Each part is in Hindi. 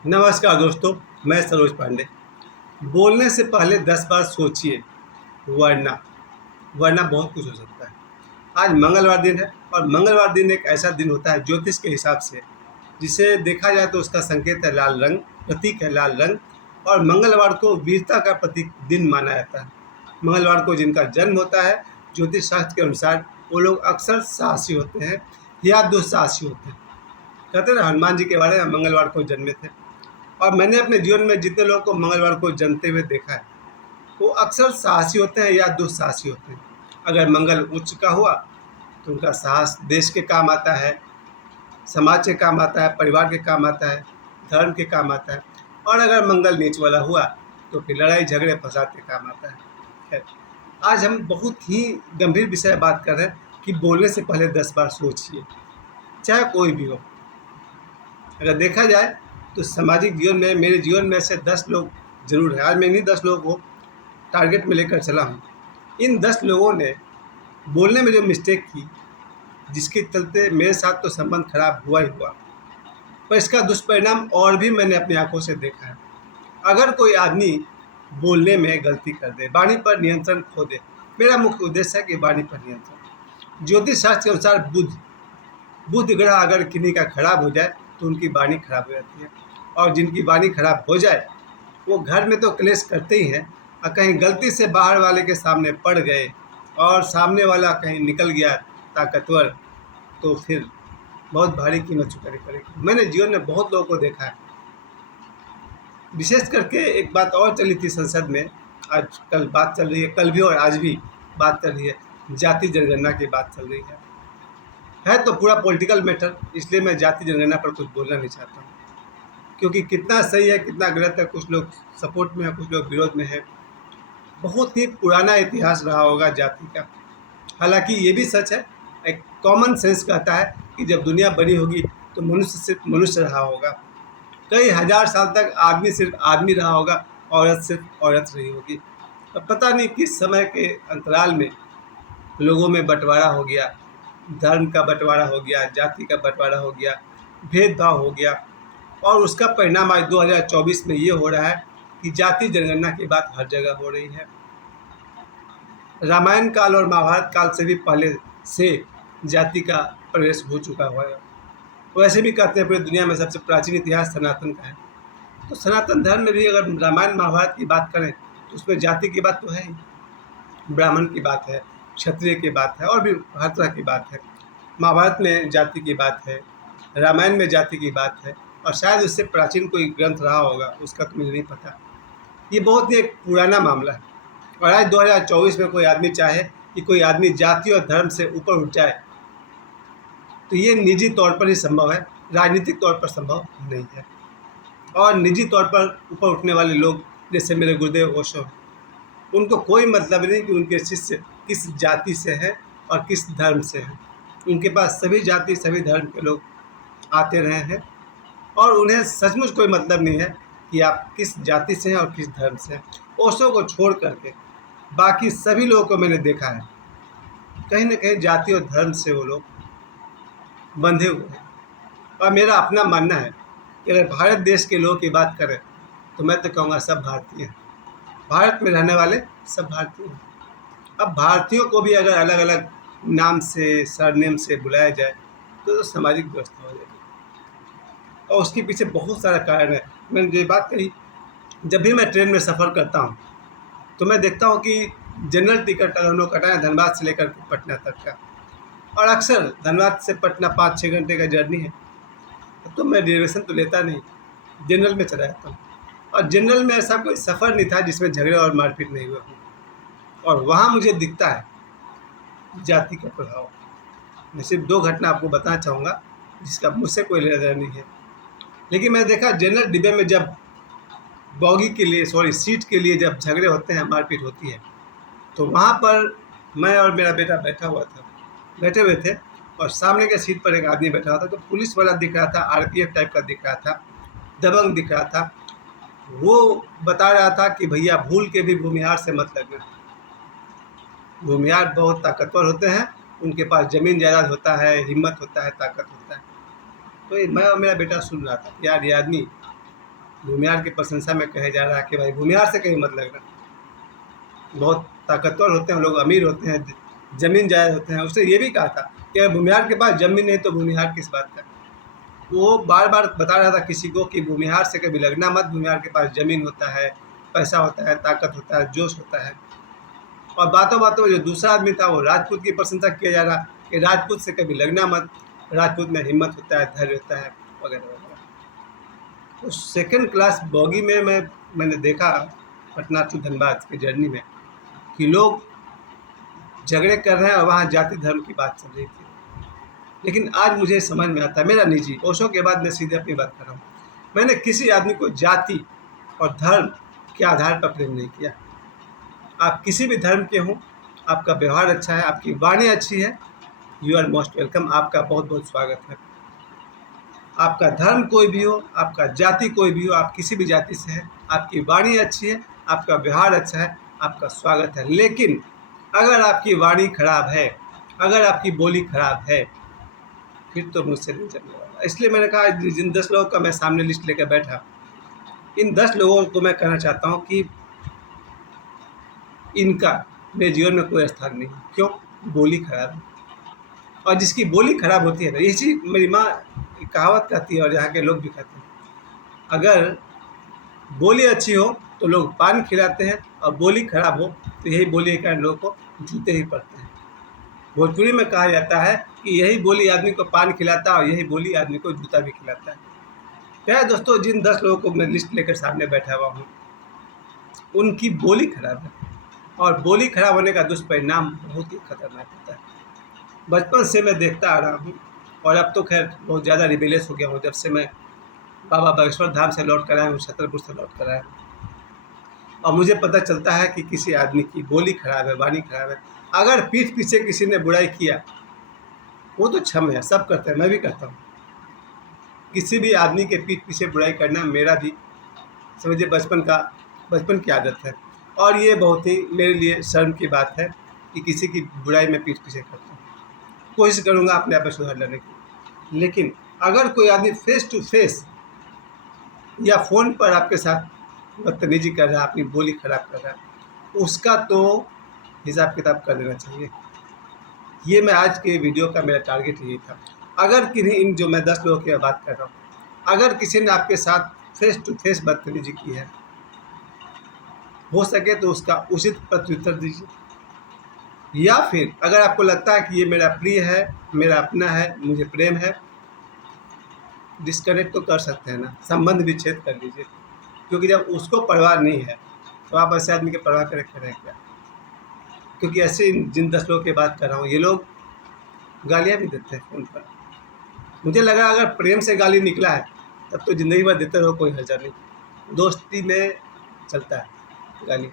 नमस्कार दोस्तों, मैं सरोज पांडे। बोलने से पहले 10 बार सोचिए, वरना वरना बहुत कुछ हो सकता है। आज मंगलवार दिन है और मंगलवार दिन एक ऐसा दिन होता है ज्योतिष के हिसाब से, जिसे देखा जाए तो उसका संकेत है लाल रंग, प्रतीक है लाल रंग। और मंगलवार को वीरता का प्रतीक दिन माना जाता है। मंगलवार को जिनका जन्म होता है, ज्योतिष शास्त्र के अनुसार वो लोग अक्सर साहसी होते हैं या दुस्साहसी होते हैं। कहते हैं ना, हनुमान जी के बारे में मंगलवार को जन्मे थे। और मैंने अपने जीवन में जितने लोगों को मंगलवार को जन्मते हुए देखा है, वो अक्सर साहसी होते हैं या दुस्साहसी होते हैं। अगर मंगल उच्च का हुआ तो उनका साहस देश के काम आता है, समाज के काम आता है, परिवार के काम आता है, धर्म के काम आता है। और अगर मंगल नीच वाला हुआ तो फिर लड़ाई झगड़े फसाद के काम आता है। खैर, आज हम बहुत ही गंभीर विषय बात कर रहे हैं कि बोलने से पहले 10 बार सोचिए, चाहे कोई भी हो। अगर देखा जाए तो सामाजिक जीवन में मेरे जीवन में ऐसे 10 लोग ज़रूर हैं। आज मैं इन्हीं 10 लोगों को टारगेट में लेकर चला हूँ। इन 10 लोगों ने बोलने में जो मिस्टेक की, जिसके चलते मेरे साथ तो संबंध खराब हुआ ही हुआ, पर इसका दुष्परिणाम और भी मैंने अपनी आंखों से देखा है। अगर कोई आदमी बोलने में गलती कर दे, वाणी पर नियंत्रण खो दे, मेरा मुख्य उद्देश्य है कि वाणी पर नियंत्रण। ज्योतिष शास्त्र के अनुसार बुध ग्रह अगर किन्हीं का खराब हो जाए तो उनकी वाणी खराब हो जाती है। और जिनकी वाणी खराब हो जाए वो घर में तो क्लेश करते ही हैं, और कहीं गलती से बाहर वाले के सामने पड़ गए और सामने वाला कहीं निकल गया ताकतवर, तो फिर बहुत भारी कीमत चुकानी पड़ेगी। मैंने जीवन में बहुत लोगों को देखा है। विशेष करके एक बात और चली थी संसद में, आज कल बात चल रही है, कल भी और आज भी बात चल रही है, जाति जनगणना की बात चल रही है तो पूरा पॉलिटिकल मैटर, इसलिए मैं जाति जनगणना पर कुछ बोलना नहीं चाहता हूँ। क्योंकि कितना सही है कितना गलत है, कुछ लोग सपोर्ट में है, कुछ लोग विरोध में है। बहुत ही पुराना इतिहास रहा होगा जाति का। हालांकि ये भी सच है, एक कॉमन सेंस कहता है कि जब दुनिया बड़ी होगी तो मनुष्य सिर्फ मनुष्य रहा होगा। कई हजार साल तक आदमी सिर्फ आदमी रहा होगा, औरत सिर्फ औरत रही होगी। अब पता नहीं किस समय के अंतराल में लोगों में बंटवारा हो गया, धर्म का बंटवारा हो गया, जाति का बंटवारा हो गया, भेदभाव हो गया। और उसका परिणाम आज 2024 में ये हो रहा है कि जाति जनगणना की बात हर जगह हो रही है। रामायण काल और महाभारत काल से भी पहले से जाति का प्रवेश हो चुका हुआ है। वैसे भी कहते हैं पूरी दुनिया में सबसे प्राचीन इतिहास सनातन का है। तो सनातन धर्म में भी अगर रामायण महाभारत की बात करें तो उसमें जाति की बात तो है ही। ब्राह्मण की बात है, क्षत्रिय की बात है, और भी हर तरह की बात है। महाभारत में जाति की बात है, रामायण में जाति की बात है, और शायद उससे प्राचीन कोई ग्रंथ रहा होगा, उसका तो मुझे नहीं पता। ये बहुत ही एक पुराना मामला है। और आज 2024 में कोई आदमी चाहे कि कोई आदमी जाति और धर्म से ऊपर उठ जाए तो ये निजी तौर पर ही संभव है, राजनीतिक तौर पर संभव नहीं है। और निजी तौर पर ऊपर उठने वाले लोग जैसे मेरे गुरुदेव ओशो, उनको कोई मतलब नहीं कि उनके शिष्य किस जाति से हैं और किस धर्म से हैं। उनके पास सभी जाति सभी धर्म के लोग आते रहे हैं, और उन्हें सचमुच कोई मतलब नहीं है कि आप किस जाति से हैं और किस धर्म से हैं। ओशो को छोड़ करके बाकी सभी लोगों को मैंने देखा है, कहीं ना कहीं जाति और धर्म से वो लोग बंधे हुए हैं। और मेरा अपना मानना है कि अगर भारत देश के लोगों की बात करें तो मैं तो कहूँगा सब भारतीय हैं। भारत में रहने वाले सब भारतीय हैं। अब भारतीयों को भी अगर अलग अलग नाम से, सरनेम से बुलाया जाए तो सामाजिक व्यवस्था हो जाएगी, और उसके पीछे बहुत सारा कारण है। मैंने जो बात कही, जब भी मैं ट्रेन में सफ़र करता हूँ तो मैं देखता हूँ कि जनरल टिकट अगर हम लोग कटाएँ धनबाद से लेकर के पटना तक का, और अक्सर धनबाद से पटना 5-6 घंटे का जर्नी है, तो मैं रिजर्वेशन तो लेता नहीं, जनरल में चला जाता हूँ। और जनरल में ऐसा कोई सफ़र नहीं था जिसमें झगड़े और मारपीट नहीं हुआ हो। और वहाँ मुझे दिखता है जाति का प्रभाव। मैं सिर्फ 2 घटना आपको बताना चाहूँगा जिसका मुझसे कोई लेना देना नहीं है। लेकिन मैंने देखा जनरल डिब्बे में जब बॉगी के लिए, सीट के लिए जब झगड़े होते हैं, मारपीट होती है, तो वहाँ पर मैं और मेरा बेटा बैठे हुए थे, और सामने के सीट पर एक आदमी बैठा हुआ था। तो पुलिस वाला दिख रहा था, आरपीएफ टाइप का दिख रहा था, दबंग दिख रहा था। वो बता रहा था कि भैया भूल के भी भूमिहार से मत लगना। भूमिहार बहुत ताकतवर होते हैं, उनके पास ज़मीन जायदाद होता है, हिम्मत होता है, ताकत होता है। तो मैं और मेरा बेटा सुन रहा था, यार ये आदमी भूमिहार की प्रशंसा में कहे जा रहा है कि भाई भूमिहार से कहीं मत लगना, बहुत ताकतवर होते हैं लोग, अमीर होते हैं, ज़मीन जायज़ होते हैं। उसने ये भी कहा था कि अगर भूमिहार के पास ज़मीन नहीं तो भूमिहार किस बात का। वो बार बार बता रहा था किसी को कि भूमिहार से कभी लगना मत, भूमिहार के पास ज़मीन होता है, पैसा होता है, ताकत होता है, जोश होता है। और बातों बातों में जो दूसरा आदमी था वो राजपूत की प्रशंसा किया जा रहा कि राजपूत से कभी लगना मत, राजपूत में हिम्मत होता है, धैर्य होता है, वगैरह वगैरह। तो सेकंड क्लास बॉगी में मैंने देखा पटना टू धनबाद की जर्नी में कि लोग झगड़े कर रहे हैं और वहाँ जाति धर्म की बात चल रही थी। लेकिन आज मुझे समझ में आता है, मेरा निजी ओशो के बाद मैं सीधे अपनी बात कर रहा हूँ, मैंने किसी आदमी को जाति और धर्म के आधार पर प्रेम नहीं किया। आप किसी भी धर्म के हों, आपका व्यवहार अच्छा है, आपकी वाणी अच्छी है, यू आर मोस्ट वेलकम, आपका बहुत बहुत स्वागत है। आपका धर्म कोई भी हो, आपका जाति कोई भी हो, आप किसी भी जाति से हैं, आपकी वाणी अच्छी है, आपका व्यवहार अच्छा है, आपका स्वागत है। लेकिन अगर आपकी वाणी खराब है, अगर आपकी बोली खराब है, फिर तो मुझसे नहीं चलने वाला। इसलिए मैंने कहा जिन 10 लोगों का मैं सामने लिस्ट लेकर बैठा, इन 10 लोगों को मैं कहना चाहता हूँ कि इनका मेरे जीवन में कोई स्थान नहीं। क्यों? बोली खराब है। और जिसकी बोली खराब होती है ना, ये चीज़ मेरी माँ कहावत कहती है और यहाँ के लोग भी कहते हैं, अगर बोली अच्छी हो तो लोग पान खिलाते हैं, और बोली खराब हो तो यही बोली के कारण लोगों को जूते ही पड़ते हैं। भोजपुरी में कहा जाता है कि यही बोली आदमी को पान खिलाता है और यही बोली आदमी को जूता भी खिलाता है। क्या दोस्तों, जिन 10 लोगों को मैं लिस्ट लेकर सामने बैठा हुआ हूँ, उनकी बोली खराब है, और बोली खराब होने का दुष्परिणाम बहुत ही खतरनाक होता है। बचपन से मैं देखता आ रहा हूँ, और अब तो खैर बहुत ज़्यादा रिबेलियस हो गया हूँ, जब से मैं बाबा बागेश्वर धाम से लौट कर आया हूँ, छतरपुर से लौट कर आया हूँ, और मुझे पता चलता है कि किसी आदमी की बोली खराब है, वाणी खराब है। अगर पीठ पीछे किसी ने बुराई किया, वो तो क्षम है, सब करते हैं, मैं भी करता हूँ। किसी भी आदमी के पीठ पीछे बुराई करना मेरा भी समझिए बचपन की आदत है, और ये बहुत ही मेरे लिए शर्म की बात है कि किसी की बुराई मैं पीठ पीछे करता हूँ। कोशिश करूँगा अपने आप में सुधार लाने की। लेकिन अगर कोई आदमी फेस टू फेस या फ़ोन पर आपके साथ बदतमीजी कर रहा है, अपनी बोली खराब कर रहा है, उसका तो हिसाब किताब कर देना चाहिए। ये मैं आज के वीडियो का मेरा टारगेट यही था। अगर किन्हीं इन जो मैं 10 लोगों की बात कर रहा हूँ, अगर किसी ने आपके साथ फेस टू फेस बदतमीजी की है, हो सके तो उसका उचित प्रत्युत्तर दीजिए। या फिर अगर आपको लगता है कि ये मेरा प्रिय है, मेरा अपना है, मुझे प्रेम है, डिस्कनेक्ट तो कर सकते हैं ना, संबंध विच्छेद कर लीजिए। क्योंकि जब उसको परवाह नहीं है तो आप ऐसे आदमी की परवाह करे करें क्या? क्योंकि ऐसे जिन 10 लोगों की बात कर रहा हूँ, ये लोग गालियाँ भी देते हैं फ़ोन पर। मुझे लगा अगर प्रेम से गाली निकला है तब तो ज़िंदगी भर देते रहो, कोई हर्जा नहीं, दोस्ती में चलता है गाली।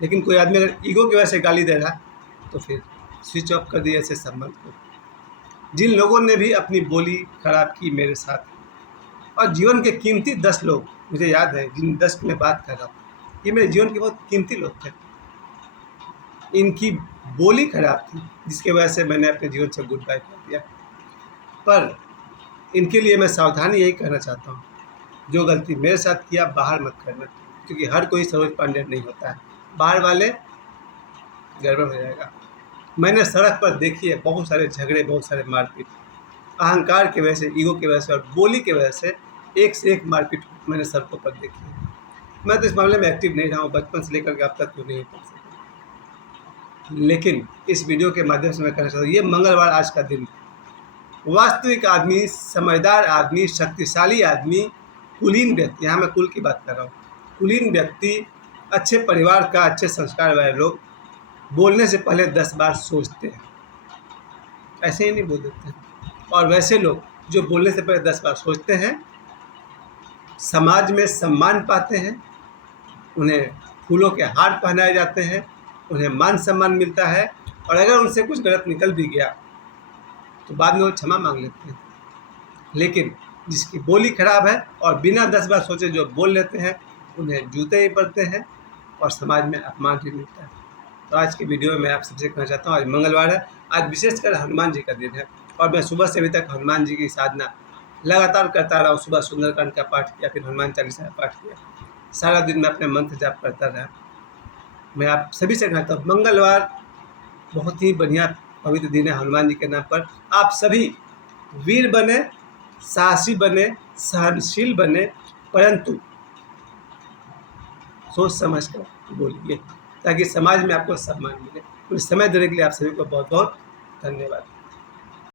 लेकिन कोई आदमी अगर ईगो की वजह से गाली दे रहा है तो फिर स्विच ऑफ कर दिए ऐसे संबंध को। जिन लोगों ने भी अपनी बोली खराब की मेरे साथ, और जीवन के कीमती 10 लोग मुझे याद है, जिन 10 की मैं बात कर रहा हूँ, ये मेरे जीवन के बहुत कीमती लोग थे। इनकी बोली खराब थी जिसकी वजह से मैंने अपने जीवन से गुड बाय कर दिया। पर इनके लिए मैं सावधानी यही कहना चाहता हूँ, जो गलती मेरे साथ किया बाहर मत करना, क्योंकि हर कोई सरोज पांडे नहीं होता है, बाहर वाले गड़बड़ हो जाएगा। मैंने सड़क पर देखी है बहुत सारे झगड़े, बहुत सारे मारपीट, अहंकार की वजह से, ईगो की वजह से और बोली की वजह से एक से एक मारपीट मैंने सड़कों पर देखी है। मैं तो इस मामले में एक्टिव नहीं रहा हूँ, बचपन से लेकर के अब तक तो नहीं कर सका। लेकिन इस वीडियो के माध्यम से मैं कहना चाहता हूँ, ये मंगलवार आज का दिन, वास्तविक आदमी, समझदार आदमी, शक्तिशाली आदमी, कुलीन व्यक्ति, यहाँ मैं कुल की बात कर रहा हूँ, कुलीन व्यक्ति, अच्छे परिवार का, अच्छे संस्कार वाले लोग बोलने से पहले 10 बार सोचते हैं, ऐसे ही नहीं बोल देते हैं। और वैसे लोग जो बोलने से पहले 10 बार सोचते हैं, समाज में सम्मान पाते हैं, उन्हें फूलों के हार पहनाए जाते हैं, उन्हें मान सम्मान मिलता है, और अगर उनसे कुछ गलत निकल भी गया तो बाद में वो क्षमा मांग लेते हैं। लेकिन जिसकी बोली खराब है और बिना 10 बार सोचे जो बोल लेते हैं, उन्हें जूते ही पड़ते हैं और समाज में अपमान भी मिलता है। तो आज की वीडियो में मैं आप सबसे कहना चाहता हूँ, आज मंगलवार है, आज विशेषकर हनुमान जी का दिन है, और मैं सुबह से अभी तक हनुमान जी की साधना लगातार करता रहा हूँ। सुबह सुंदरकांड का पाठ किया, फिर हनुमान चालीसा का पाठ किया, सारा दिन मैं अपने मंत्र जाप करता रहा। मैं आप सभी से कहता हूँ, मंगलवार बहुत ही बढ़िया पवित्र दिन है हनुमान जी के नाम पर। आप सभी वीर बने, साहसी बने, सहनशील बने, परंतु सोच समझ कर बोलिए, ताकि समाज में आपको सम्मान मिले। कुछ समय देने के लिए आप सभी को बहुत बहुत धन्यवाद।